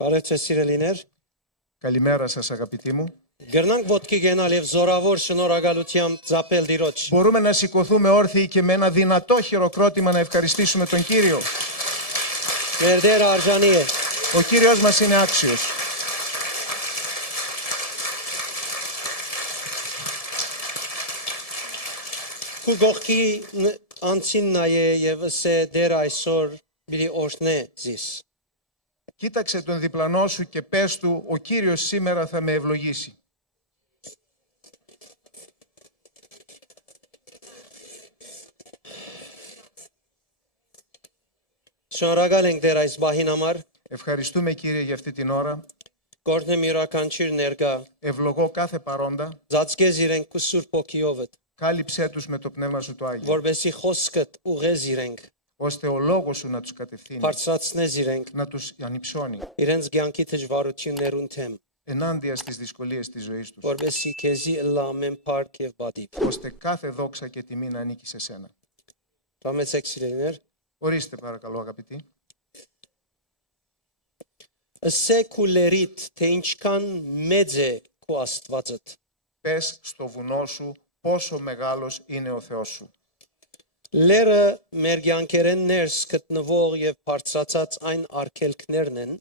Բարև ձեզ սիրելիներ։ Καλημέρα σας αγαπητοί μου. Գրնանք ոտքի գնալ եւ զորավոր շնորհակալությամբ ծապել Տիրոջ։ Μπορούμε να σηκωθούμε όρθιοι και με ένα δυνατό χειροκρότημα να ευχαριστήσουμε τον Κύριο. Մեր Տերը արժանի է։ Ο Κύριος μας είναι άξιος. Քու գողքի անցին նայե եւ ասե Տեր այսօր բիլի օրհնե զիս։ Κοίταξε τον διπλανό σου και πες του, ο Κύριος σήμερα θα με ευλογήσει. Շնորհակալ ենք Տեր այս բահին համար։ Ευχαριστούμε Κύριε για αυτή την ώρα. Գործնեմ յուրաքանչյուր ներկա։ Ευλογώ κάθε παρόντα. Ծածկես իրենք քու Սուրբ ոգիովդ, Κάλυψέ τους με το πνεύμα σου το Άγιο, որովհետեւ խոսքդ ուղես իրենք, ώστε ο λόγος σου να τους κατευθύνει, բարձրացնես իրենք, να τους ανυψώνει իրենց կյանքի դժվարություններուն թեմ, ενάντια στις δυσκολίες της ζωής τους, որովհետեւ քեզի լամեն парք եւ բադիպ։ ώστε κάθε δόξα και τιμή να ανήκει σε σένα. Համեցեք սիրելիներ։ Ορίστε παρακαλώ αγαπητοί. Սեկուլերիտ թե ինչքան մեծ է քո Աստվածդ։ Πες στο βουνό σου πόσο μεγάλος είναι ο Θεός σου. Լերը մեր կյանքերեն ներս գտնվող եւ բարձրացած այն արգելքներն են,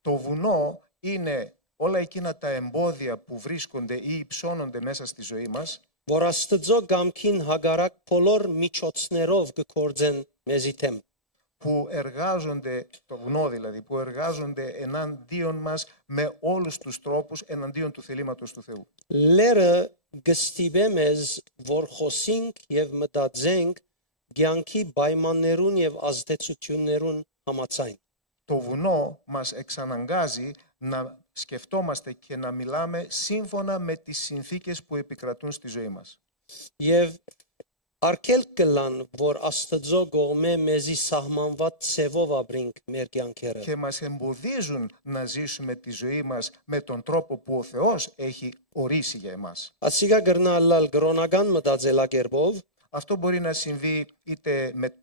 Το βουνό είναι όλα εκείνα τα εμπόδια που βρίσκονται ή υψώνονται μέσα στη ζωή μας, որ Աստծո գամքին հագարակ բոլոր միջոցներով գործեն մեզի թեմ։ που εργάζονται, το βουνό δηλαδή, που εργάζονται εναντίον μας με όλους τους τρόπους εναντίον του θελήματος του Θεού. Լերը գստիբե մեզ, որ խոսենք եւ մտածենք կյանքի պայմաններուն եւ ազդեցություններուն համաձայն։ Το βουνό μας εξαναγκάζει να σκεφτόμαστε και να μιλάμε σύμφωνα με τις συνθήκες που επικρατούν στη ζωή μας. Եվ արգելք կլան, որ Աստծո կողմէ մեզի սահմանված ցևով ապրենք մեր կյանքերը։ Και μας εμποδίζουν να ζήσουμε τη ζωή μας με τον τρόπο που ο Θεός έχει ορίσει για εμάς. Ասիկա գրնալալ գրոնական մտածելակերպով, Αυτό μπορεί να συμβεί είτε με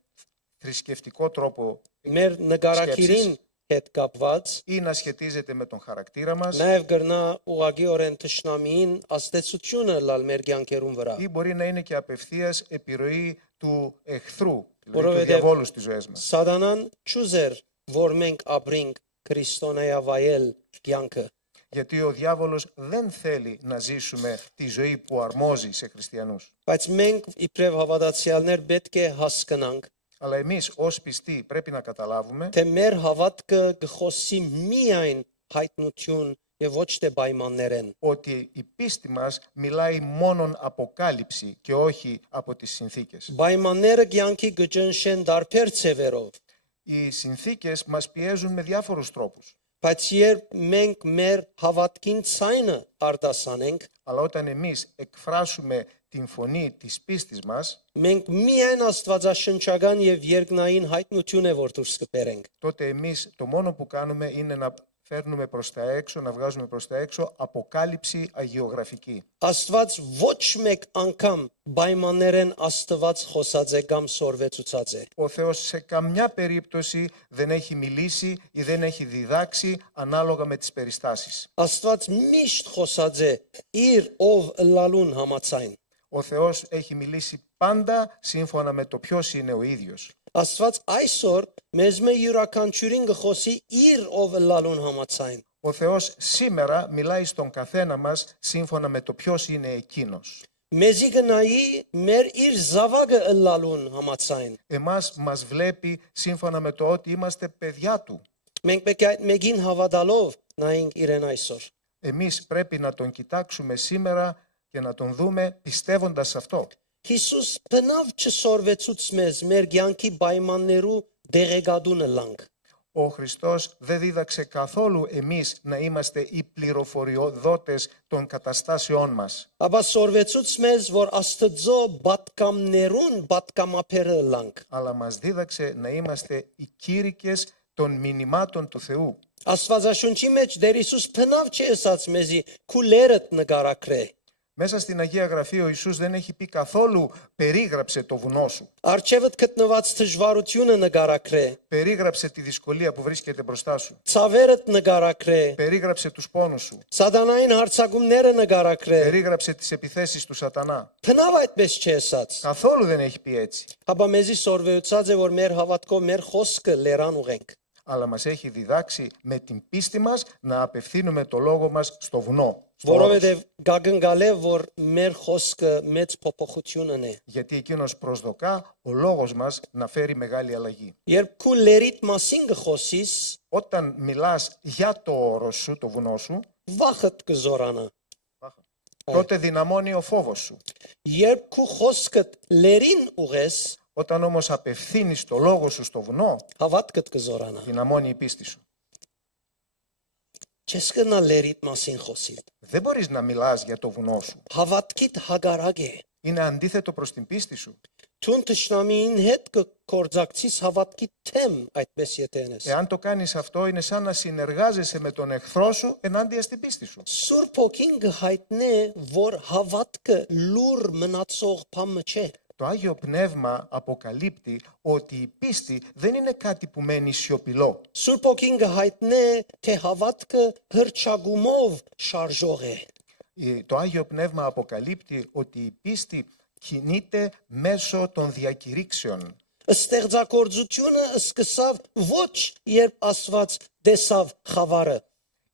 θρησκευτικό τρόπο մեր նկարակիրին հետ կապված, ή να σχετίζεται με τον χαρακτήρα μας նաև գրնա ուղագիորեն թշնամիին աստեցությունը լալ մեր կյանքերուն վրա։ ή μπορεί να είναι και απευθείας επιρροή του εχθρού, δηλαδή Որովհետև του διαβόλου στις ζωές μας. Սատանան ճուզեր, որ մենք ապրենք քրիստոնեավայել կյանքը։ Γιατί ο διάβολος δεν θέλει να ζήσουμε τη ζωή που αρμόζει σε χριστιανούς. Բայց մենք իբրև հավատացյալներ պետք է հասկանանք, Αλλά εμείς ως πιστοί πρέπει να καταλάβουμε թե մեր հավատքը գխոսի միայն հայտնություն եւ ոչ թե պայմաններեն։ ότι η πίστη μας μιλάει μόνον από κάλυψη και όχι από τις συνθήκες. Պայմանները կյանքի գճնշեն դարբեր ցևերով, Οι συνθήκες μας πιέζουν με διάφορους τρόπους. բայց երբ մենք մեր հավատքին ցայնը արտասանենք, Αλλά όταν εμείς εκφράσουμε την φωνή της πίστης μας, մենք միայն աստվածաշնչական եւ երկնային հայտնություն է որ դուրս կբերենք։ τότε εμείς το μόνο που κάνουμε είναι να φέρνουμε προς τα έξω, να βγάζουμε προς τα έξω αποκάλυψη αγιογραφική. Աստված ոչ մեկ անգամ պայմաններեն Աստված խոսած է կամ սորվեցուցած է։ Ο Θεός σε καμιά περίπτωση δεν έχει μιλήσει ή δεν έχει διδάξει ανάλογα με τις περιστάσεις. Աստված միշտ խոսած է իր ով լալուն համացայն։ Ο Θεός έχει μιλήσει πάντα σύμφωνα με το ποιος είναι ο ίδιος. Աստված այսօր մեզ մե յուրաքանչյուրին գխոսի իր ով լալուն համացայն։ Ο Θεός σήμερα μιλάει στον καθένα μας σύμφωνα με το ποιος είναι εκείνος. Մեզի գնայի մեր իր զավակը լալուն համացայն։ Εμάς μας βλέπει σύμφωνα με το ότι είμαστε παιδιά Του. Մենք պետք է այդ մեկին հավատալով նայենք իրեն այսօր։ Εμείς πρέπει να Τον κοιτάξουμε σήμερα και να Τον δούμε πιστεύοντας σε αυτό. Հիսուս բնավ չսորվեցուց մեզ մեր կյանքի պայմաններու դեղեկատունը լանք։ Ο Χριστός δεν δίδαξε καθόλου εμείς να είμαστε οι πληροφοριοδότες των καταστάσεών μας. Աբա սորվեցուց մեզ որ Աստծո բատկամներուն բատկամապերը լանք։ Αλλά μας δίδαξε να είμαστε οι κήρυκες των μηνυμάτων του Θεού. Աստվածաշունչի մեջ Տեր Հիսուս բնավ չի ասած մեզի քու լերդ նկարակրե։ Μέσα στην Αγία Γραφή ο Ιησούς δεν έχει πει καθόλου περίγραψε το βουνό σου. Արջևդ գտնված դժվարությունը նկարագրե, Περίγραψε τη δυσκολία που βρίσκεται μπροστά σου. ցավերդ նկարագրե, Περίγραψε τους πόνους σου. սատանային հարցակումները նկարագրե։ Περίγραψε τις επιθέσεις του σατανά. Փնավ այդպես չեսած։ Καθόλου δεν έχει πει έτσι. Հաբա մեզի սորվեուցած է որ մեր հավատքով մեր խոսքը լերան ուղենք։ Αλλά μας έχει διδάξει με την πίστη μας να απευθύνουμε το λόγο μας στο βουνό. Στο όρος. Որովհետև գագնգալ է որ մեր խոսքը մեծ փոփոխություն ունի։ Γιατί εκείνος προσδοκά ο λόγος μας να φέρει μεγάλη αλλαγή. Երբ քու լերիդ մասին գխոսիս, Όταν μιλάς για το όρος σου, το βουνό σου, վախդ կզորանա։ τότε δυναμώνει ο φόβος σου. Երբ քու խոսքդ լերին ուղես, Όταν όμως απευθύνεις το λόγο σου στο βουνό, հավատքդ կզորանա։ δυναμώνει η πίστη σου. Չես կնա լերիդ մասին խոսիլ։ Δεν μπορείς να μιλάς για το βουνό σου. Հավատքիդ հագարակ է։ Είναι αντίθετο προς την πίστη σου. Թուն թշնամին հետ կկործակցիս հավատքի թեմ այդպես ետենես։ Εάν το κάνεις αυτό, είναι σαν να συνεργάζεσαι με τον εχθρό σου ενάντια στην πίστη σου. Սուրբ ոգին գհայտնե, որ հավատքը լուր մնացող բամը չէ։ Το Άγιο Πνεύμα αποκαλύπτει ότι η πίστη δεν είναι κάτι που μένει σιωπηλό. Սուրբ ոգին գհայտնե, թե հավատքը հրճագումով շարժող է։ Το Άγιο Πνεύμα αποκαλύπτει ότι η πίστη κινείται μέσω των διακηρύξεων. Ստեղծագործությունը սկսավ ոչ երբ Աստված դեսավ խավարը,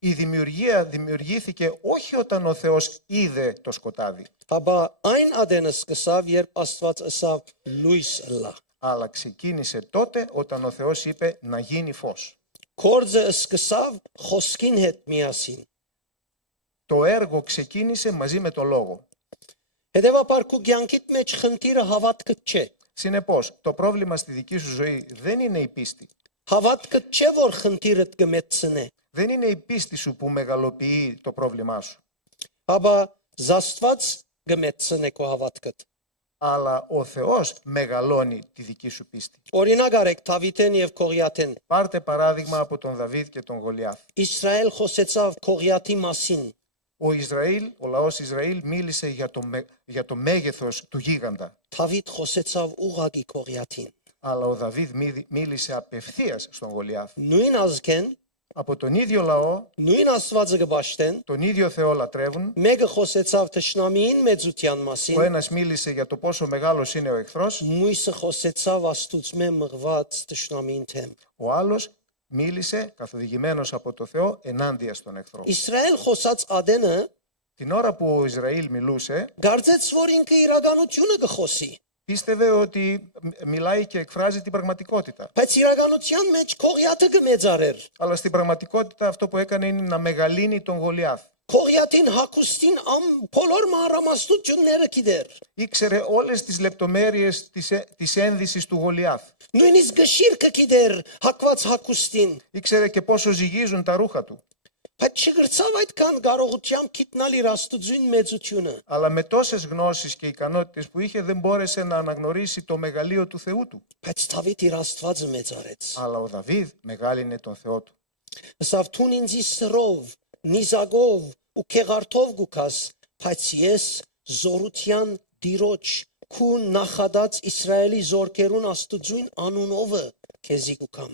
Η δημιουργία δημιουργήθηκε όχι όταν ο Θεός είδε το σκοτάδι, հաբա այն ադենը սկսավ երբ Աստված ըսավ լույս լա։ αλλά ξεκίνησε τότε όταν ο Θεός είπε να γίνει φως. Կորձը սկսավ խոսքին հետ միասին։ Το έργο ξεκίνησε μαζί με το Λόγο. Հետևաբար քու կյանքիդ մեջ խնդիրը հավատքդ չէ։ Συνεπώς, το πρόβλημα στη δική σου ζωή δεν είναι η πίστη. Հավատքդ չէ որ խնդիրդ կմեծնե, Δεν είναι η πίστη σου που μεγαλοποιεί το πρόβλημά σου. հաբա Աստված կմեծնե քո հավատքդ։ Αλλά ο Θεός μεγαλώνει τη δική σου πίστη. Օրինակ արեք Դավիթեն եւ Գողիաթեն։ Πάρτε παράδειγμα από τον Δαβίδ και τον Γολιάθ. Իսրայել խոսեցավ Գողիաթի մասին, Ο λαός Ισραήλ μίλησε για το μέγεθος του γίγαντα. Դավիթ խոսեցավ ուղագի Գողիաթին։ Αλλά ο Δαβίδ μίλησε απευθείας στον Γολιάθ. Նույն ազգեն, Από τον ίδιο λαό, նույն Աստվածը կբաշտեն, τον ίδιο Θεό λατρεύουν. մեկը խոսեցավ թշնամիին մեծության Ο մասին, ένας μίλησε για το πόσο μεγάλος είναι ο εχθρός. մույսը խոսեցավ Աստուծմե մղված թշնամին թեմ։ Ο άλλος μίλησε, καθοδηγημένος από το Θεό, ενάντια στον εχθρό. Իսրայել խոսած ադենը Την ώρα που ο Ισραήλ μιλούσε, գարձեց, որ ինքը իրականությունը կխոսի, πίστευε ότι μιλάει και εκφράζει την πραγματικότητα. բայց իրականության մեջ Գողիաթը կմեծարեր։ Αλλά στην πραγματικότητα αυτό που έκανε είναι να μεγαλύνει τον Γολιάθ. Գողիաթին հակուստին բոլոր մարամասնությունները գիտեր։ Ήξερε όλες τις λεπτομέρειες της ένδυσης του Γολιάθ. Նույնիսկ գշիրքը գիտեր հակված հակուստին, Ήξερε και πόσο ζυγίζουν τα ρούχα του. բայց չգրցավ այդքան կարողությամբ գիտնալ իր Աստուծուն մեծությունը։ Αλλά με τόσες γνώσεις και ικανότητες που είχε δεν μπόρεσε να αναγνωρίσει το μεγαλείο του Θεού του. Բայց Դավիթ իր Աստվածը մեծարեց։ Αλλά ο Δαβίδ μεγάλυνε τον Θεό του. Ասավ թուն ինձի սրով, նիզակով ու քեղարտով գուքաս, բայց ես զորության դիրոջ քու նախադած Իսրայելի զորքերուն Աստուծուն անունովը քեզի գուքամ։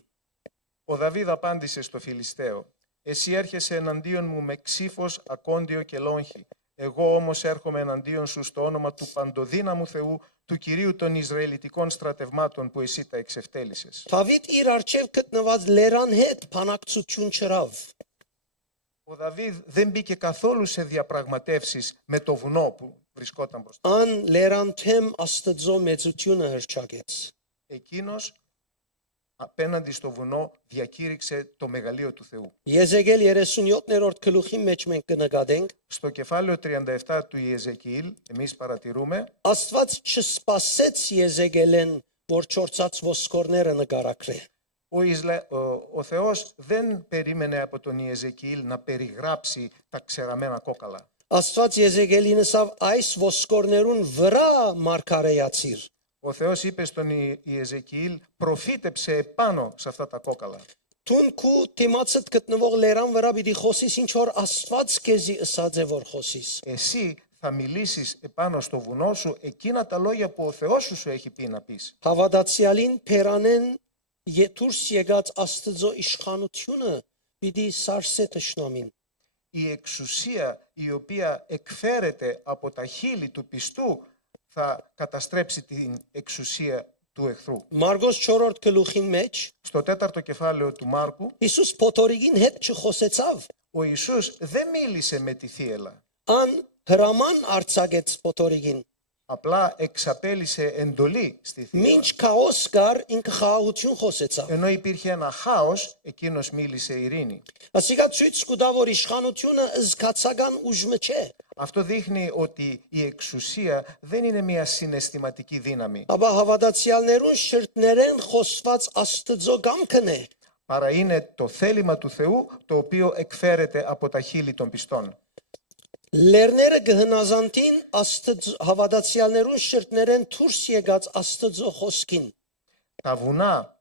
Ο Δαβίδ απάντησε στο Φιλιστέο: Εσύ έρχεσαι εναντίον μου με ξύφος, ακόντιο και λόγχη. Εγώ όμως έρχομαι εναντίον σου στο όνομα του παντοδύναμου Θεού, του Κυρίου των Ισραηλιτικών στρατευμάτων που εσύ τα εξευτέλισες. Դավիթ իր արչև գտնված լերան հետ բանակցություն չրավ։ Ο Δαβίδ δεν μπήκε καθόλου σε διαπραγματεύσεις με το βουνό που βρισκόταν μπροστά. Ան լերան թեմ Աստծո մեծությունը հրճակեց։ Εκείνος απέναντι στο βουνό διακήρυξε το μεγαλείο του Θεού. Եզեկել 37-րդ գլուխի մեջ մենք կնկատենք, Στο κεφάλαιο 37 του Ιεζεκիήλ, εμείς παρατηρούμε, Աստված չսպասեց Եզեկելեն, որ չորցած ոսկորները նկարագրե։ ο Θεός δεν περίμενε από τον Ιεζεκιήλ να περιγράψει τα ξεραμένα κόκαλα. Աստված Եզեկելին ասավ այս ոսկորներուն վրա մարգարեացիր։ Ο Θεός είπε στον Ιεζεκιήλ, προφήτεψε επάνω σε αυτά τα κόκαλα. Տուն քու դիմացդ գտնվող լերան վրա պիտի խոսիս ինչ որ Աստված քեզի ըսած է որ խոսիս։ Εσύ θα μιλήσεις επάνω στο βουνό σου εκείνα τα λόγια που ο Θεός σου έχει πει να πεις. Հավատացյալին փերանեն դուրս եկած Աստծո իշխանությունը պիտի սարսե տշնամին։ Η εξουσία η οποία εκφέρεται από τα χείλη του πιστού θα καταστρέψει την εξουσία του εχθρού. Մարգոս 4-րդ գլուխի մեջ Στο 4ο κεφάλαιο του Μάρκου, Հիսուս փոթորիկին հետ չխոսեցավ, ο Ιησούς δεν μίλησε με τη θύελλα. ան հրաման արձակեց փոթորիկին։ Απλά εξαπέλυσε εντολή στη θύελλα. Մինչ քաոս կար, ինքը խաղաղություն խոսեցավ։ Ενώ υπήρχε ένα χάος, εκείνος μίλησε ειρήνη. Ասիկա ցույց կտա, որ իշխանությունը զգացական ուժը չէ, Αυτό δείχνει ότι η εξουσία δεν είναι μια συναισθηματική δύναμη, ապա հավատացյալներուն շրտներեն խոսված Աստծո գամքն է։ παρά είναι το θέλημα του Θεού το οποίο εκφέρεται από τα χείλη των πιστών. Լերները գհնազանդին հավատացյալներուն շրտներեն դուրս եկած Աստծո խոսքին։ Τα βουνά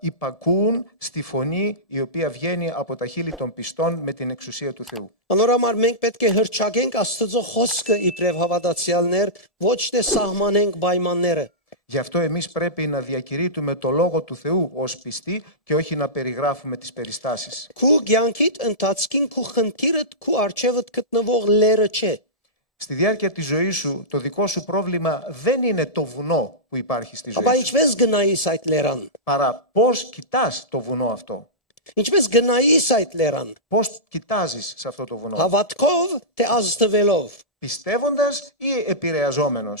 υπακούουν στη φωνή η οποία βγαίνει από τα χείλη των πιστών με την εξουσία του Θεού. Անորոմար մենք պետք է հրճակենք Աստծո խոսքը իբրև հավատացյալներ, ոչ թե սահմանենք պայմանները։ Γι' αυτό εμείς πρέπει να διακηρύττουμε το Λόγο του Θεού ως πιστοί και όχι να περιγράφουμε τις περιστάσεις. Քու ցանկիդ ընթացքին քու խնդիրդ քու արջևդ գտնվող լերը չէ։ Στη διάρκεια της ζωής σου, το δικό σου πρόβλημα δεν είναι το βουνό που υπάρχει στη ζωή Ապա σου, ինչպես գնայիս այդ լերան։ παρά πώς κοιτάς το βουνό αυτό. Ինչպես գնայիս այդ լերան։ Πώς κοιτάζεις σε αυτό το βουνό. Հավատքով թե ազդվելով։ Πιστεύοντας ή επηρεαζόμενος.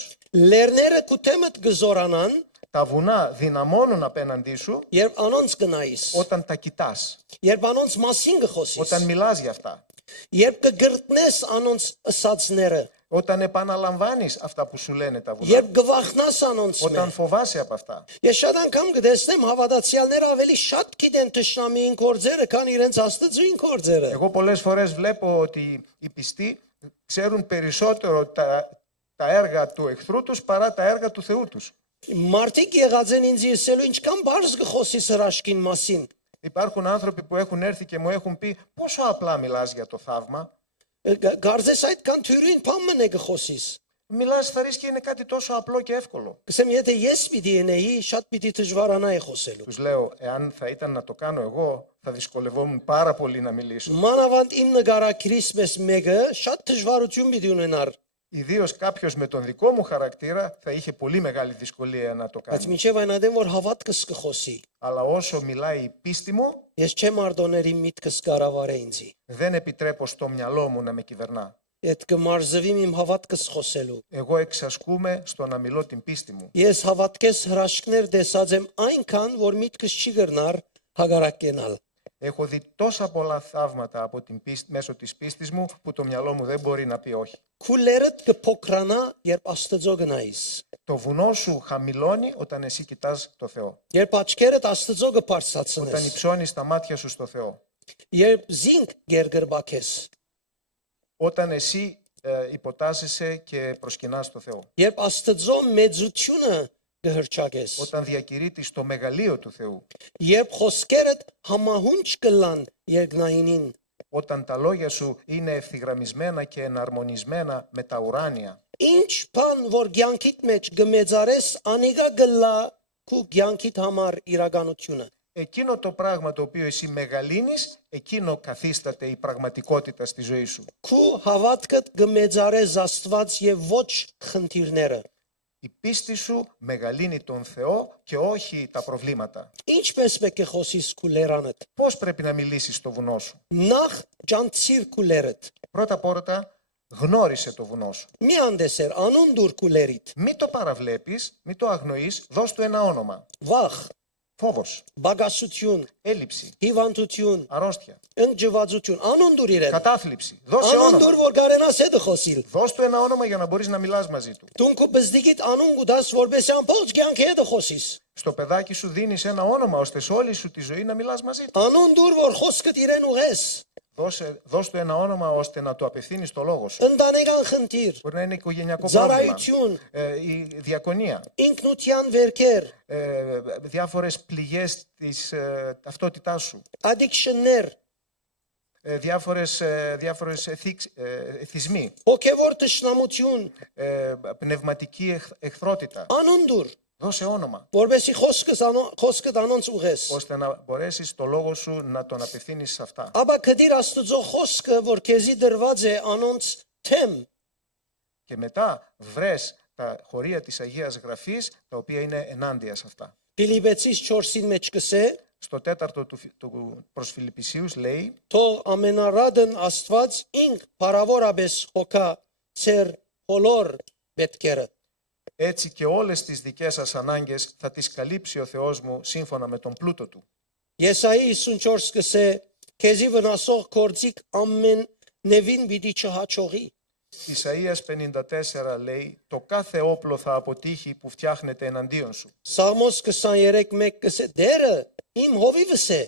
Լերները քու թեմդ գզորանան, Τα βουνά δυναμώνουν απέναντί σου երբ անոնց գնայիս։ όταν τα κοιτάς, Երբ անոնց մասին գխոսիս։ όταν μιλάς για αυτά, Երբ կգրտնես անոնց ըսածները, όταν επαναλαμβάνεις αυτά που σου λένε τα βουνά, երբ գվախնաս անոնց όταν մեջ։ φοβάσαι από αυτά. Ես շատ անգամ կտեսնեմ հավատացյալները ավելի շատ գիտեն ճշնամիին կորձերը, քան իրենց Աստծուին կորձերը։ Εγώ πολλές φορές βλέπω ότι οι πιστοί ξέρουν περισσότερο τα έργα του εχθρού τους παρά τα έργα του Θεού τους. Մարդիկ եղած են ինձ իսելու ինչքան բարձ գխոսիս հրաշքին մասին։ Υπάρχουν άνθρωποι που έχουν έρθει και μου έχουν πει πόσο απλά μιλάς για το θαύμα. Գարձես այդքան թյուրին փամն է գխոսիս։ Μιλάς, θα ρίξει και είναι κάτι τόσο απλό και εύκολο. Գսեմ եթե ես պիտի ենեի, շատ պիտի դժվարանայի խոսելու։ Τους λέω, εάν θα ήταν να το κάνω εγώ, θα δυσκολευόμουν πάρα πολύ να μιλήσω. Մանավանդ իմ նկարակիրիս մեզ մեկը շատ դժվարություն պիտի ունենար։ Ιδίως κάποιος με τον δικό μου χαρακτήρα θα είχε πολύ μεγάλη δυσκολία να το Բայց κάνει. մինչև այն ադեմ որ հավատքս կխոսի, Αλλά όσο μιλάει η πίστη μου, ես չեմ արտոների միտքս կառավարե ինձի։ δεν επιτρέπω στο μυαλό μου να με κυβερνά. Այդ կմարզվիմ իմ հավատքս խոսելու։ Εγώ εξασκούμε στο να μιλώ την πίστη μου. Ես հավատքես հրաշքներ տեսած եմ այնքան, որ միտքս չի գրնար հագարակենալ։ Έχω δει τόσα πολλά θαύματα από την μέσω της πίστης μου που το μυαλό μου δεν μπορεί να πει όχι. Քուլերդ կփոքրանա, երբ Աստծո գնայիս։ Το βουνό σου χαμηλώνει όταν εσύ κοιτάς το Θεό. Երբ աչքերդ Աստծո Όταν կբարձրացնես, υψώνεις τα μάτια σου στο Θεό. երբ զինք գերգրբակես, Όταν εσύ υποτάσσεσαι και προσκυνάς το Θεό. երբ Աստծո մեծությունը կհրճակես, Όταν διακηρύττεις το μεγαλείο του Θεού. երբ խոսքերդ համահունչ կլան երկնայինին, Όταν τα λόγια σου είναι ευθυγραμμισμένα και εναρμονισμένα με τα ουράνια. ինչ բան որ ցանկիտ մեջ գմեծարես, անիգա գլա քու ցանկիտ համար իրականությունը։ Εκείνο το πράγμα το οποίο εσύ μεγαλύνεις, εκείνο καθίσταται η πραγματικότητα στη ζωή σου. Քու հավատքդ գմեծարես Աստված եւ ոչ խնդիրները։ Η πίστη σου μεγαλύνει τον Θεό και όχι τα προβλήματα. Ինչպես պետք է խոսիս քու լերանդ։ Πώς πρέπει να μιλήσεις στο βουνό σου. Նախ ջանցիր քու լերդ։ Πρώτα γνώρισε το βουνό σου. Մի անդեսեր անուն դուր քու լերիդ։ Μην το παραβλέπεις, μην το αγνοείς, δώσ' του ένα όνομα. Վախ, Φόβος, բագասություն, έλλειψη, հիվանդություն, αρρώστια, ընկճվածություն, անուն դուր իրեն։ κατάθλιψη. Δώσε Անուն όνομα. դուր որ կարենաս հետ խոսիլ։ Δώσ' του ένα όνομα για να μπορείς να μιλάς μαζί του. Դու քու բզդիկիդ անուն գուտաս որբեսի ամբողջ կյանքի հետ խոսիս։ Στο παιδάκι σου δίνεις ένα όνομα ώστε σε όλη σου τη ζωή να μιλάς μαζί του. Անուն դուր որ խոսքդ իրեն ուղես։ Δώσ' του ένα όνομα ώστε να του απευθύνεις το λόγο σου. Ընտանեկան խնդիր, Μπορεί να είναι οικογενειακό πρόβλημα, ծառայություն, η διακονία, ինքնության վերքեր, διάφορες πληγές της ταυτότητάς σου, addiction-ներ, διάφορες εθισμοί, հոգևոր տշնամություն, πνευματική εχθρότητα. անունդուր, Δώσε όνομα, որովհետեւ խոսքդ անոնց ուղես։ ώστε να μπορέσεις το λόγο σου να τον απευθύνεις σε αυτά. Աբա կդիր Աստուծո խոսքը, որ քեզի դրված է անոնց թեմ, Και μετά βρες τα χωρία της Αγίας Γραφής, τα οποία είναι ενάντια σε αυτά. Ֆիլիպեցիս 4-ին մեջ կսե, Στο 4ο προς Φιλιππισίους λέει, թող ամենարադն Աստված ինք բարավորաբես հոգա ծեր բոլոր պետքերը։ έτσι και όλες τις δικές σας ανάγκες θα τις καλύψει ο Θεός μου σύμφωνα με τον πλούτο Του. Եսայի 54 կսե, քեզի վնասող կորձիկ ամեն նևին պիտի չհաչողի։ Ισαΐας 54 λέει, το κάθε όπλο θα αποτύχει που φτιάχνεται εναντίον σου. Սաղմոս 23:1 կսե, դերը իմ հովիվս է։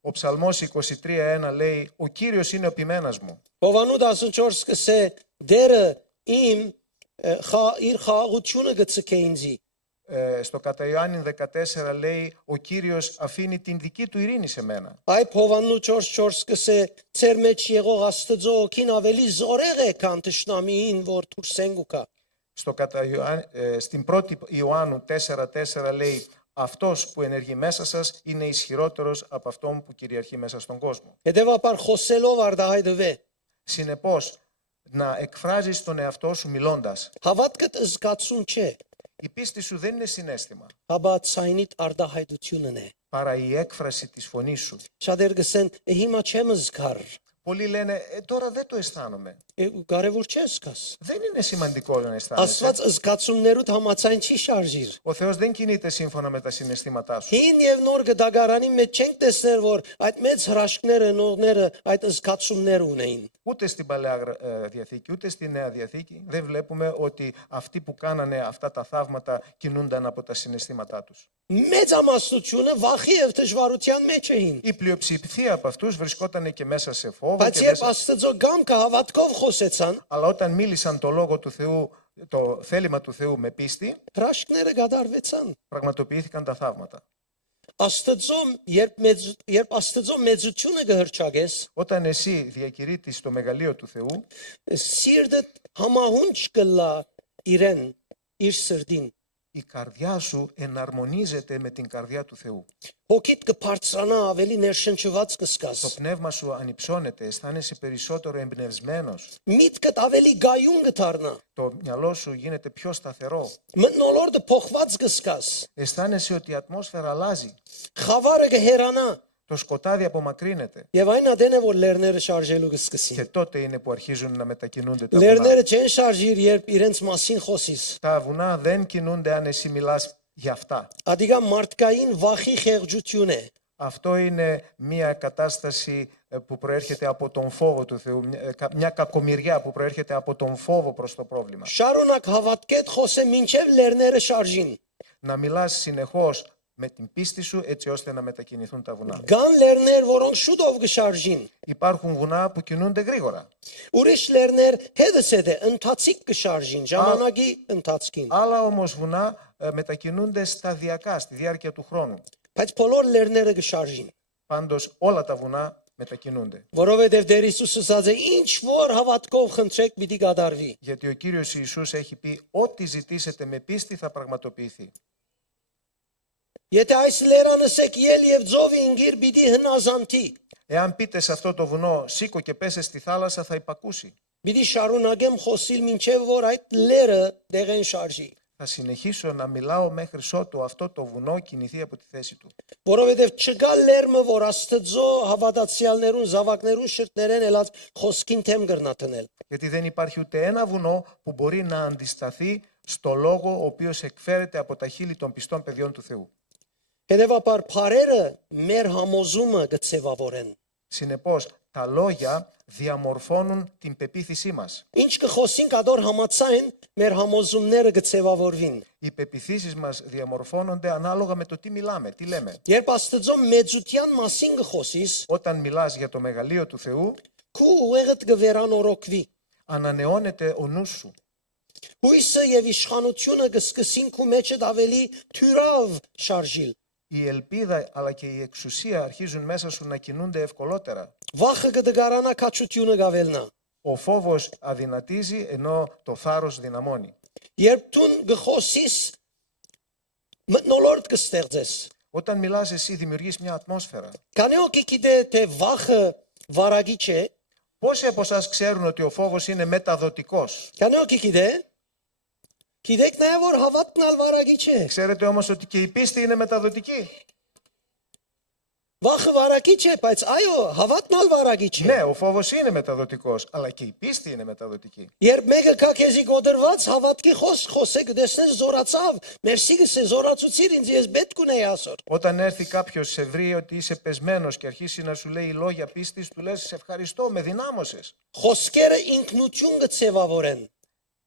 Ο Ψαλμός 23:1 λέει, ο Κύριος είναι ο ποιμένας μου. Հովանու 14 կսե, դերը իմ իր խաղաղությունը գցկե ինձի։ Στο κατά Ιωάννη 14 λέει, ο Κύριος αφήνει την δική του ειρήνη σε μένα. Այ Հովանու 4:4 կսե, ծեր մեջ եղող Աստծո օքին ավելի զորեղ է, քան տշնամին, որ դուրսեն գուկա։ Στην πρώτη Ιωάννου 4:4 λέει, αυτός που ενεργεί μέσα σας είναι ισχυρότερος από αυτόν που κυριαρχεί μέσα στον κόσμο. Հետևաբար խոսելով արդահայտվե։ Συνεπώς, να εκφράζεις τον εαυτό σου μιλώντας. Հավատքդ զգացում չէ, Η πίστη σου δεν είναι συναίσθημα, հաբա ցայնիդ արդահայտությունն է։ παρά η έκφραση της φωνής σου. Շատեր գսեն, հիմա չեմ զգար։ Πολλοί λένε, τώρα δεν το αισθάνομαι. Կարևոր չէ զգաս։ Δεν είναι σημαντικό να αισθάνεσαι. Աստված զգացումներուդ համաձայն չի շարժիր։ Ο Θεός δεν κινείται σύμφωνα με τα συναισθήματά σου. Հին եւ նոր գդագարանի մեջ չենք տեսնել, որ այդ մեծ հրաշքները, նողները այդ զգացումներ ունեին։ Ούτε στην Παλαιά Διαθήκη, ούτε στη Νέα Διαθήκη δεν βλέπουμε ότι αυτοί που κάνανε αυτά τα θαύματα κινούνταν από τα συναισθήματά τους. Մեծամասնությունը վախի եւ դժվարության մեջ էին։ Η πλειοψηφία από αυτούς βρισκόταν και μέσα σε φόβο. Բայց երբ Աստծո գամքը հավատքով խոսեցան, Αλλά όταν μίλησαν το λόγο του Θεού, το θέλημα του Θεού με πίστη, հրաշքները գդարվեցան։ πραγματοποιήθηκαν τα θαύματα. Աստծո երբ Աստծո մեծությունը գհրճագես, Όταν εσύ διακηρύττεις το μεγαλείο του Θεού, սիրտդ համահունչ կլա իրեն, իր սրդին։ η καρδιά σου εναρμονίζεται με την καρδιά του Θεού. Հոգիդ կբարձրանա ավելի ներշնչված կսկաս։ Το πνεύμα σου ανυψώνεται, αισθάνεσαι περισσότερο εμπνευσμένος. Միտքդ ավելի գայուն կդառնա։ Το μυαλό σου γίνεται πιο σταθερό. Մտնոլորտը փոխված կսկաս։ Αισθάνεσαι ότι η ατμόσφαιρα αλλάζει. Խավարը կհերանա։ Το σκοτάδι απομακρύνεται. Եվ այն ադեն է որ լերները շարժելու կսկսին։ Και τότε είναι που αρχίζουν να μετακινούνται τα βουνά. Լերները չեն շարժիր, երբ իրենց մասին խոսիս։ Τα βουνά δεν κινούνται αν εσύ μιλάς για αυτά. Ադիգա մարդկային վախի խեղճություն է։ Αυτό είναι μια κατάσταση που προέρχεται από τον φόβο του Θεού, μια κακομοιριά που προέρχεται από τον φόβο προς το πρόβλημα. Շարունակ հավատքեդ խոսե մինչև լերները շարժին։ Να μιλάς συνεχώς με την πίστη σου έτσι ώστε να μετακινηθούν τα βουνά. Կան լերներ, որոնք շուտով կշարժին։ Υπάρχουν βουνά που κινούνται γρήγορα. Ուրիշ լերներ հետս է ընթացիկ կշարժին, ժամանակի ընթացքին։ Άλλα όμως βουνά μετακινούνται σταδιακά στη διάρκεια του χρόνου. Բայց բոլոր լերները կշարժին։ Πάντως όλα τα βουνά μετακινούνται. Որովհետև Տեր Հիսուսը ասաց է, ինչ որ հավատքով խնդրեք, պիտի կատարվի։ Γιατί ο Κύριος Ιησούς έχει πει, ό,τι ζητήσετε με πίστη θα πραγματοποιηθεί. Եթե այս լերանսեք ել եւ ձովի ինգիր պիտի հնազանդի։ Εάν πείτε σε αυτό το βουνό, σήκω και πέσε στη θάλασσα, θα υπακούσει. Պիտի շարունակեմ խոսիլ մինչև որ այդ լերը դեղեն շարժի։ Θα συνεχίσω να μιλάω μέχρι ότου αυτό το βουνό κινηθεί από τη θέση του. Որովհետև չկա լերմը, որ Աստծո հավատացյալներուն, զավակներուն շրտներեն ելած խոսքին թեմ գրնաթնել։ Γιατί δεν υπάρχει ούτε ένα βουνό που μπορεί να αντισταθεί στο λόγο ο οποίος εκφέρεται από τα χείλη των πιστών παιδιών του Θεού. Հետևաբար բարերը մեր համոզումը կցևավորեն։ Συνεπώς, τα λόγια διαμορφώνουν την πεποίθησή μας. Ինչ կխոսենք ադոր համացայն մեր համոզումները կցևավորվին։ Οι πεποιθήσεις μας διαμορφώνονται ανάλογα με το τι μιλάμε, τι λέμε. Երբ Աստծո մեծության մասին կխոսիս, Όταν μιλάς για το μεγαλείο του Θεού, քու ուղեղդ կվերանորոգվի։ ανανεώνεται ο νους σου. Հույսը եւ իշխանությունը կսկսին քու մեջդ ավելի թյուրավ շարժիլ։ η ελπίδα αλλά και η εξουσία αρχίζουν μέσα σου να κινούνται ευκολότερα. Վախը կդգարանա, քաչությունը գավելնա։ Ο φόβος αδυνατίζει ενώ το θάρρος δυναμώνει. Երբ դու գխոսիս մտնոլորտ կստեղծես։ Όταν μιλάς εσύ δημιουργείς μια ατμόσφαιρα. Քանի օքի գիտե թե վախը վարագիչ է, Πόσοι από εσάς ξέρουν ότι ο φόβος είναι μεταδοτικός? քանի օքի գիտե։ Գիտեք նաև որ հավատքն ալ վարագիչ է։ Ξέρετε όμως ότι και η πίστη είναι μεταδοτική? Վախը վարագիչ է, բայց այո, հավատքն ալ վարագիչ է։ Ναι, ο φόβος είναι μεταδοτικός, αλλά και η πίστη είναι μεταδοτική. Երբ մեկը կա քեզի գոդրված, հավատքի խոսե կդեսնես զորացավ, մերսի գսե զորացուցիր ինձ, ես պետք ունեի այսօր։ Όταν έρθει κάποιος σε βρει ότι είσαι πεσμένος και αρχίσει να σου λέει λόγια πίστης, του λες σε ευχαριστώ, με δυνάμωσες. Խոսքերը ինքնություն կցևավորեն։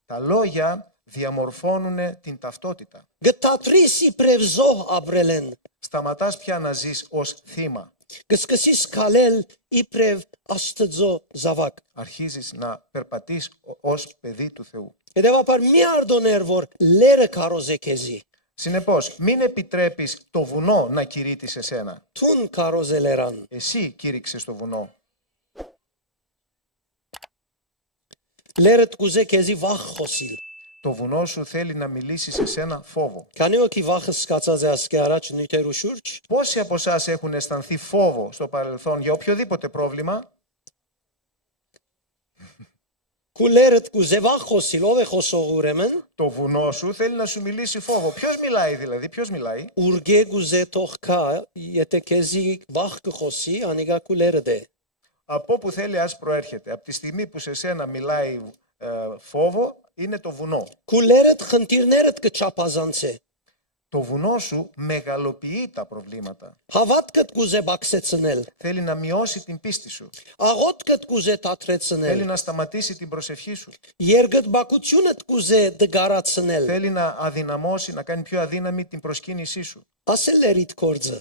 Τα λόγια διαμορφώνουν την ταυτότητα. Գտատրիս իբրև զոհ ապրել են։ Σταματάς πια να ζεις ως θύμα. Կսկսիս քալել իբրև Աստծո զավակ։ Αρχίζεις να περπατείς ως παιδί του Θεού. Հետևաբար մի ардոներ, որ լերը կարոզե քեզի։ Συνεπώς, μην επιτρέπεις το βουνό να κηρύττει σε σένα. Թուն կարոզել երան։ Εσύ κήρυξες το βουνό. Լերը կուզե քեզի վախ խոսիլ։ Το βουνό σου θέλει να μιλήσει σε σένα φόβο. Քանի օքի վախը սկացած է ասկե առաջ նյութերու շուրջ, Πόσοι από εσάς έχουν αισθανθεί φόβο στο παρελθόν για οποιοδήποτε πρόβλημα? քու լերը կուզե վախ խոսիլ, ով է խոսող ուրեմն, Το βουνό σου θέλει να σου μιλήσει φόβο. Ποιος μιλάει δηλαδή, ποιος μιλάει? ուրգե կուզե թող կա, եթե քեզի վախ կխոսի, անիգա քու լերը դե։ Από όπου θέλει ας προέρχεται. Από τη στιγμή που σε σένα μιλάει φόβο, είναι το βουνό. Քու լերդ խնդիրներդ կչափազանցե։ Το βουνό σου μεγαλοποιεί τα προβλήματα. Հավատքդ կուզե բացեցնել, Θέλει να μειώσει την πίστη σου. աղոթքդ կուզե Θέλει թատրեցնել, να σταματήσει την προσευχή σου. երգտբակությունդ կուզե դգարացնել։ Θέλει να αδυναμώσει, να κάνει πιο αδύναμη την προσκύνησή σου. Ասել լերիդ կորձը,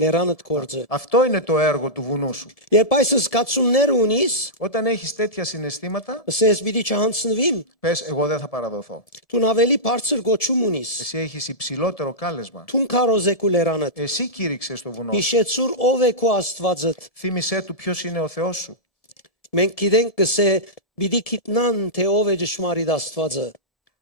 լերանդ կորձը։ Αυτό είναι το έργο του βουνού σου. Երբ այս զգացումներ ունիս, Όταν έχεις τέτοια συναισθήματα, ասես պիտի չհանցնվիմ, πες εγώ δεν θα παραδοθώ. դու ավելի բարձր գոչում ունիս։ Εσύ έχεις υψηλότερο κάλεσμα. Դու կարոզե քու լերանդ։ Εσύ κήρυξες το βουνό. Հիշեցուր ով է քո Աստվածդ։ Θύμισέ του ποιος είναι ο Θεός σου. Մենք գիտենք կսե պիտի գիտնան թե ով է ճշմարիտ Աստվածը։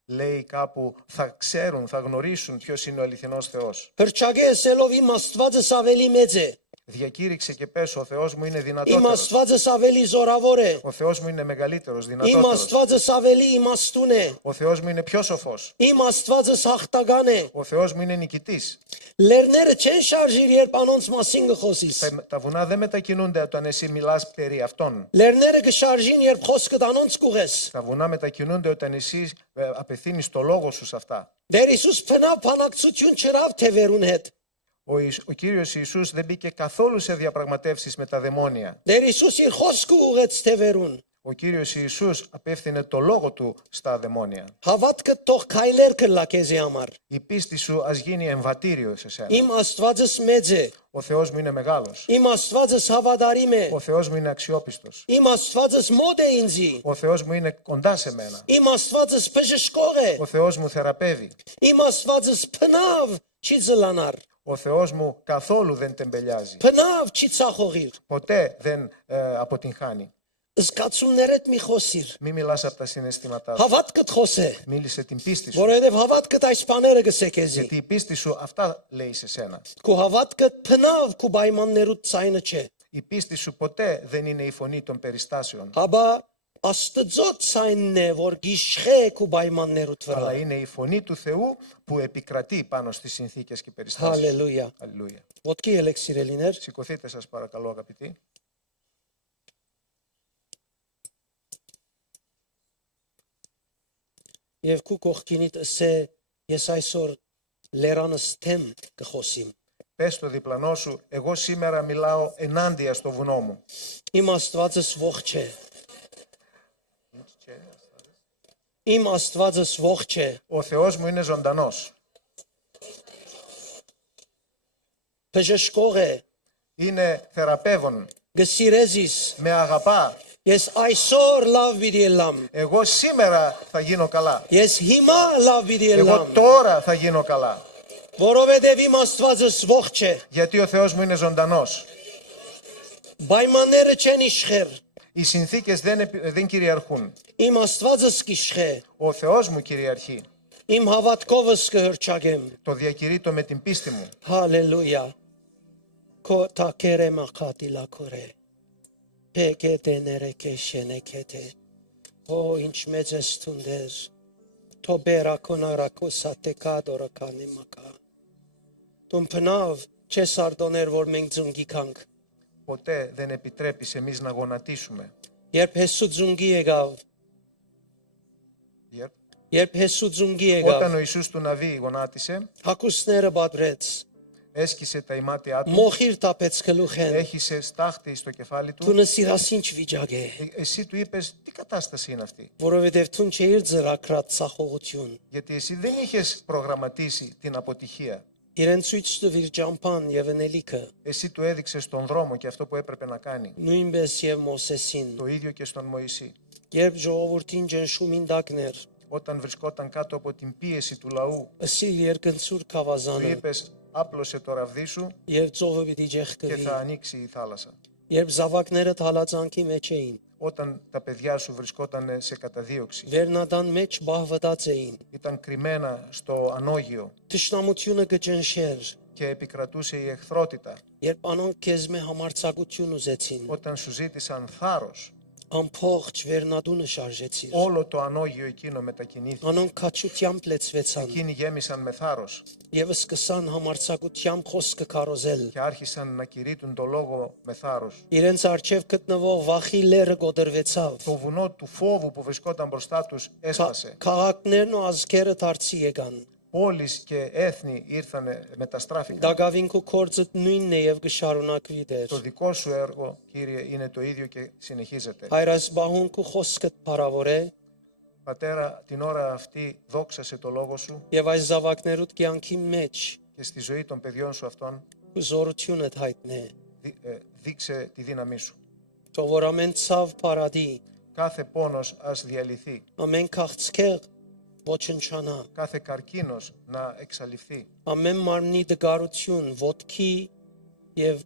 Λέει κάπου θα ξέρουν, θα γνωρίσουν ποιος είναι ο αληθινός Θεός. Հրճագե ասելով իմ Աստվածս ավելի մեծ է, Διακήρυξε και πες ο Θεός μου είναι իմ δυνατότερος. Աստվածս ավելի զորավոր է, Ο Θεός μου είναι μεγαλύτερος, իմ δυνατότερος. Աստվածս ավելի իմաստուն է, Ο Θεός μου είναι πιο σοφός. իմ Աստվածս հաղթական է։ Ο Θεός μου είναι νικητής. Լերները չեն շարժիր, երբ անոնց մասին կխոսիս։ Τα βουνά δεν μετακινούνται όταν εσύ μιλάς περί αυτών. Լերները կշարժին, երբ խոսքդ անոնց կուղես։ Τα βουνά μετακινούνται όταν εσύ απευθύνεις το λόγο σου σε αυτά. Դեր Հիսուս փնավ փանակցություն չրավ թևերուն հետ։ Ο Κύριος Ιησούς δεν μπήκε καθόλου σε διαπραγματεύσεις με τα δαιμόνια. Դեր Հիսուս իր խոսքը ուղեց թևերուն։ Ο Κύριος Ιησούς απέφθινε το λόγο του στα δαιμόνια. Հավատքդ թող քայլեր կլա քեզի համար։ Η πίστη σου ας γίνει εμβατήριο σε σένα. Իմ Աստվածս մեծ է, Ο Θεός μου είναι μεγάλος. իմ Աստվածս հավատարիմ է, Ο Θεός μου είναι αξιόπιστος. իմ Աստվածս մոտ է ինձի, Ο Θεός μου είναι κοντά σε μένα. իմ Աստվածս բժշկող է, Ο Θεός μου θεραπεύει. իմ Աստվածս փնավ չի զլանար, Ο Θεός μου καθόλου δεν τεμπελιάζει. փնավ չի ցախողիր։ Ποτέ δεν αποτυγχάνει. Զգացումներդ մի խոսիր, Μη μιλάς από τα συναισθήματά σου. հավատքդ խոսե, Μίλησε την πίστη σου. որովհետև հավատքդ այս բաները կսե քեզի։ Γιατί η πίστη σου αυτά λέει σε σένα. Քո հավատքդ փնավ քո պայմաններուց ցայնը չէ, Η πίστη σου ποτέ δεν είναι η φωνή των περιστάσεων. հաբա Աստծո ցայնն է, որ գիշխե քո պայմաններուց վրա։ Αλλά είναι η φωνή του Θεού που επικρατεί πάνω στις συνθήκες και περιστάσεις. Հալելույա։ Αλληλούια. Ոտքի ելեք սիրելիներ։ Σηκωθείτε σας παρακαλώ αγαπητοί. Եվ քու կողքինիդ ասե ես այսօր լերանս թեմ կխոսիմ։ Πες στο διπλανό σου, εγώ σήμερα μιλάω ενάντια στο βουνό μου. Իմ Աստվածս ողջ է։ Իմ Աստվածս ողջ է։ Ο Θεός μου είναι ζωντανός. Բժշկող է։ Είναι θεραπεύων. Գսիրեզիս։ Με αγαπά. Ես այսօր լավ պիտի ելամ։ Εγώ σήμερα θα γίνω καλά. Ես հիմա լավ պիտի Εγώ ելամ։ τώρα θα γίνω καλά. Որովհետև իմ Աստվածս ողջ է, Γιατί ο Θεός μου είναι ζωντανός. պայմանները չեն իշխեր, Οι συνθήκες δεν κυριαρχούν. իմ Աստվածս կիշխե, Ο Θεός μου κυριαρχεί. իմ հավատքովս կհրճագեմ։ Το διακηρύττω με την πίστη μου. Հալելույա։ Քո տակերը մախատիլակորե։ Պեկետեները կեշենեկեթե։ Օ ինչ մեծ ես տունդեր։ Թոբերա կոնարակո սատեկադորը կանի մակա։ Դում փնավ չես արտոներ, որ մենք ձունգի կանք։ Ποτέ δεν επιτρέπεις εμείς να γονατίσουμε. Երբ Հեսու ձունգի եկավ, երբ Հեսու ձունգի եկավ, Όταν ο Ιησούς του Ναβί γονάτισε, հակուսները բադրեց, έσκησε τα ημάτια του, մոխիր տապեց գլուխեն, έχισε στάχτη στο κεφάλι դու του. նսիրաս ինչ վիճակ է, Εσύ του είπες, τι κατάσταση είναι αυτή. որովհետև դու չէիր ծրակրած սախողություն։ Γιατί εσύ δεν είχες προγραμματίσει την αποτυχία. Իրեն ցույց տվիր ճամփան եւ ընելիքը, Εσύ του έδειξες τον δρόμο και αυτό που έπρεπε να κάνει. նույնպես եւ Մոսեսին, Το ίδιο και στον Μωυσή. երբ ժողովրդին ջնշումին դակներ, Όταν βρισκόταν κάτω από την πίεση του λαού, ըսիլ երկնցուր του կավազանը είπες, άπλωσε το ραβδί σου եւ ծովը պիտի και ջեղկվի, θα ανοίξει η θάλασσα. երբ զավակները հալածանքի մեջ էին, Όταν τα παιδιά σου βρισκόταν σε καταδίωξη, վերնադան մեջ բահվտած էին, ήταν κρυμμένα στο ανώγιο թշնամությունը կջնշեր, και επικρατούσε η εχθρότητα, երբ անոնք քեզ մե համարցակություն ուզեցին, όταν σου ζήτησαν θάρρος, ամփոխ վերնադունը շարժեցիր, όλο το ανώγιο εκείνο μετακινήθηκε. անոնք քաչությամբ լեցվեցան Εκείνοι γέμισαν με θάρρος եւ սկսան համարցակությամբ խոսքը քարոզել։ και άρχισαν να κηρύττουν το λόγο με θάρρος. Իրենց արջև գտնվող վախի լերը գոդրվեցավ։ Το βουνό του φόβου που βρισκόταν μπροστά τους έσπασε. Քաղաքներն ու ազգերը դարձի եկան։ Πόλεις και έθνη ήρθανε, μεταστράφηκαν. Դագավին քո կորձը նույնն է եւ կշարունակվի դեր։ Το δικό σου έργο, Κύριε, είναι το ίδιο και συνεχίζεται. Հայրս բահուն քո խոսքդ փարավոր է Πατέρα, την ώρα αυτή δόξασε το λόγο σου եւ այս զավակներուդ կյանքի մեջ και στη ζωή των παιδιών σου αυτών քո զորությունդ հայտնե։ δείξε τη δύναμή σου. Թող որ ամեն ցավ парադի, Κάθε πόνος ας διαλυθεί, ամեն քաղցկեղ ոչնչանա, κάθε καρκίνος να εξαλειφθεί, ամեն մարմնի դգարություն, ոտքի եւ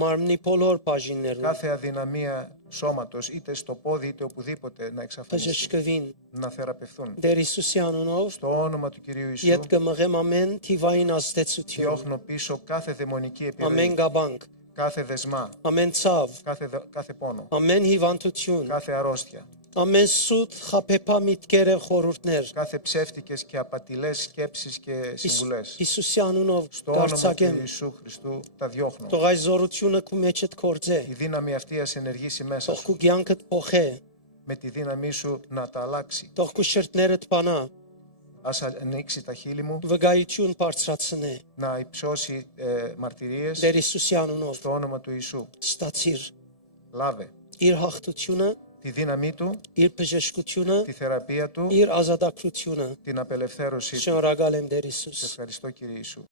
մարմնի բոլոր բաժիններում κάθε αδυναμία σώματος, είτε στο πόδι είτε οπουδήποτε, να εξαφανιστεί, բժշկվին։ να θεραπευθούν. Դեր Հիսուսի անունով Στο όνομα του Κυρίου Ιησού Իդ կմղեմ ամեն թիվային ազդեցություն, διώχνω πίσω κάθε δαιμονική ամեն επιρροή, գաբանք, κάθε δεσμά, ամեն ցավ, κάθε πόνο, ամեն հիվանդություն, κάθε αρρώστια, ամեն սուտ խափեփա միտքերը խորհուրդներ κάθε ψεύτικες και απατηλές σκέψεις και συμβουλές. Հիսուսի անունով Στο όνομα του կարծակեմ, Ιησού Χριστού τα διώχνω. թող այս զորությունը քու մեջդ կործե, Η δύναμη αυτή ας ενεργήσει μέσα թող σου. քու կյանքդ փոխե, Με τη δύναμή σου να τα αλλάξει. թող քու շրտներդ բանա, Ας ανοίξει τα χείλη μου, վգայություն բարձրացնե, να υψώσει μαρτυρίες Դեր Հիսուսի անունով στο όνομα του Ιησού. ստացիր Λάβε իր հաղթությունը, τη δύναμή του, իր բժշկությունը, τη θεραπεία του, իր ազատագրությունը։ την απελευθέρωσή του. Շնորհակալ եմ Դեր Σε Հիսուս։ ευχαριστώ, Κύριε Ιησού.